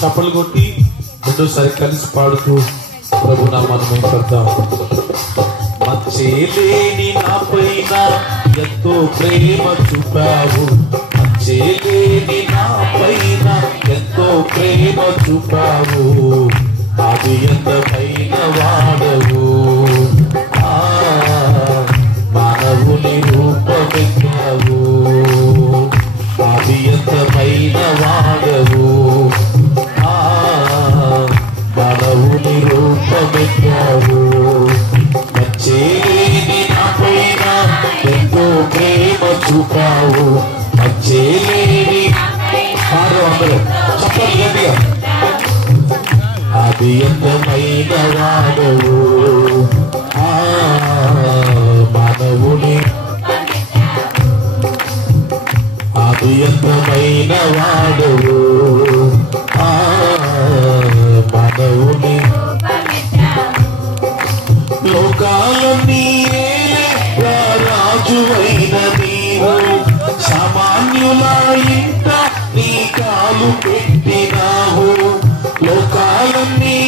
చప్పలు కొట్టి రెండోసారి కలిసి పాడుతూ ప్రభు నామాన్ని మహిమపడదాం. మచ్చేలేని నా పైన ఎంతో ప్రేమ చూపావు, మచ్చేలేని నా పైన ఎంతో ప్రేమ చూపావు, అది ఎంతమైన వాడవు, మానవుని రూపమెత్తావు, అది ఎంతమైన వాడవు, మానవుని రూపమెత్తావు. మచ్చేలేని నా పైన ఎంతో ప్రేమ చూపావు, మచ్చేలేని అందరూ చెప్పండి గట్టిగా, అది ఎంతమైన వాడవు, మానవుని అది ఎంతమైన వాడవు, మానవుని లోకాలన్నీ రాజువైన నీవు, సామాన్యుల ఇంట నీ కాలు పెట్టినావు, లోకాలన్నీ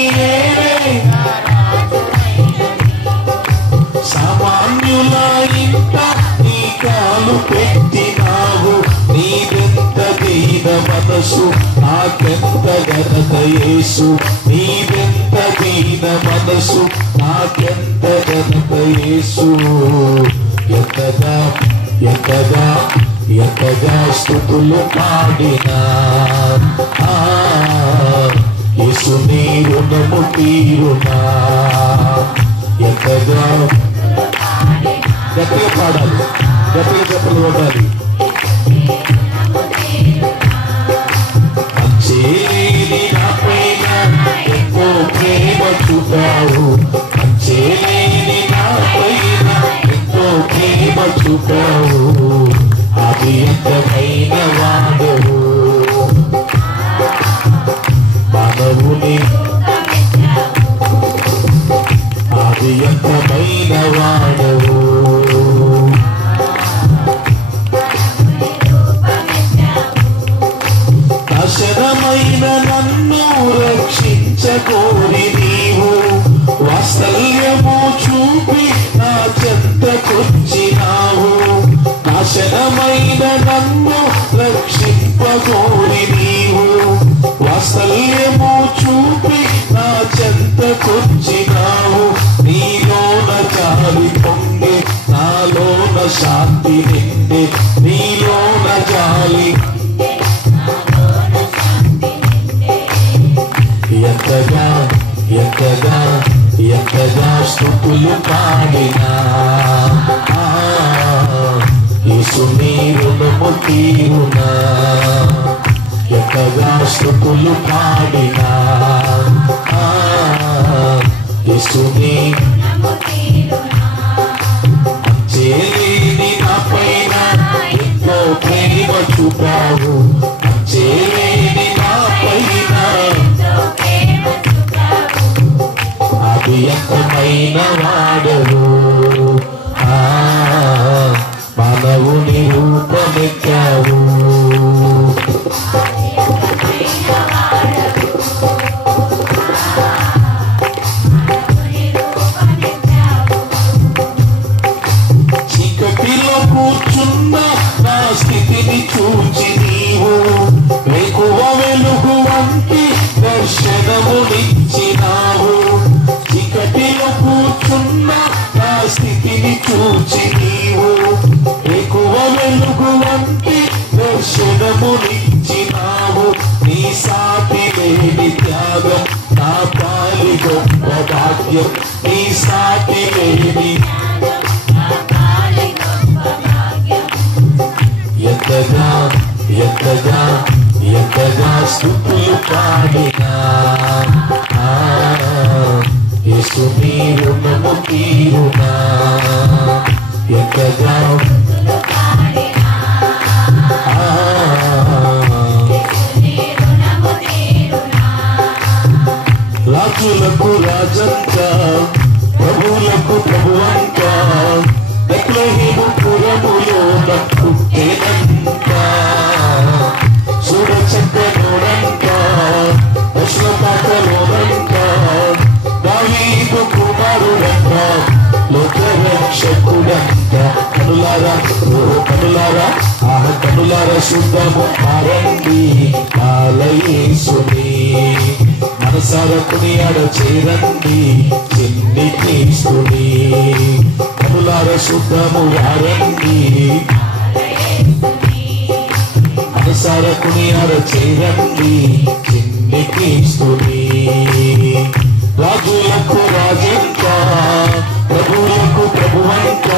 సామాన్యుల ఇంట నీ కాలు పెట్టినావు, నీవెంత దీన మనసు నాకెంత ఘనత యేసు, నీవెంత దీన మనసు నాకెంత ఘనత యేసు, ఎంతగా ఎంతగా ఎంతగా స్తుతులు పాడినా యేసు నీ రుణము తీరునా, ఎంతగా గట్టిగా పాడాలి, గట్టిగా చెప్పలు కొట్టాలి. మచ్చేలేని నా పైన ఎంతో ప్రేమ చూపావు, మచ్చేలేని నా పైన ఎంతో ప్రేమ చూపావు, అది ఎంతమైన వాడవు, మానవుని అది ఎంతమైన వాడవు. నాశనమైన నన్ను రక్షించకోరి నీవు, వాత్సల్యము చూపి నా చెంతకొచ్చినావు, నాశనమైన నన్ను రక్షింపకోరి నీవు, వాత్సల్యము చూపి నా చెంతకొచ్చినావు, నీలోన జాలి పొంగే నాలోన శాంతి నిండే, నీలోన జాలి ఎంతగా ఎంతగా ఎంతగా స్తుతులు పాడినా యేసు నీ రుణము తీరునా, ఎంతగా స్తుతులు పాడినా యేసు నీ మచ్చేలేని నా పైన ఎంతో ప్రేమ చూపావు, మచ్చేలేని నా పైన అది ఎంతమైన వాడవు, మానవుని రూపమెత్తావు. చీకటిలో కూర్చున్న నా స్థితిని చూచి నీవు, వేకువ వెలుగు వంటి దర్శనమునిచ్చినావు, చీకటిలో కూర్చున్న నా స్థితిని చూచి నీవు, వేకువ వెలుగు వంటి దర్శనమునిచ్చినావు, నీ సాటి లేని త్యాగం నా పాలి గొప్ప భాగ్యం, నీ సాటి లేని ఎంతగా ఎంతగా ఎంతగా స్తుతులు పాడినా యేసు నీ రుణము తీరునా, ఎంతగా రాజులకు రాజంత ప్రభువులకు ప్రభువంత బెత్లెహేము పురములో పుట్టెనంత, చూడ చక్కనోడంత కనులార శుద్ధము మారండి ఆలయేసుని మనసార కొనియాడ చేరండి చిన్ని క్రీస్తుని కనులార శుద్ధము వారండి మనసార కొనియాడ చేరండి చిన్ని క్రీస్తుని రాజులకు రాజంట ప్రభువులకు ప్రభువంట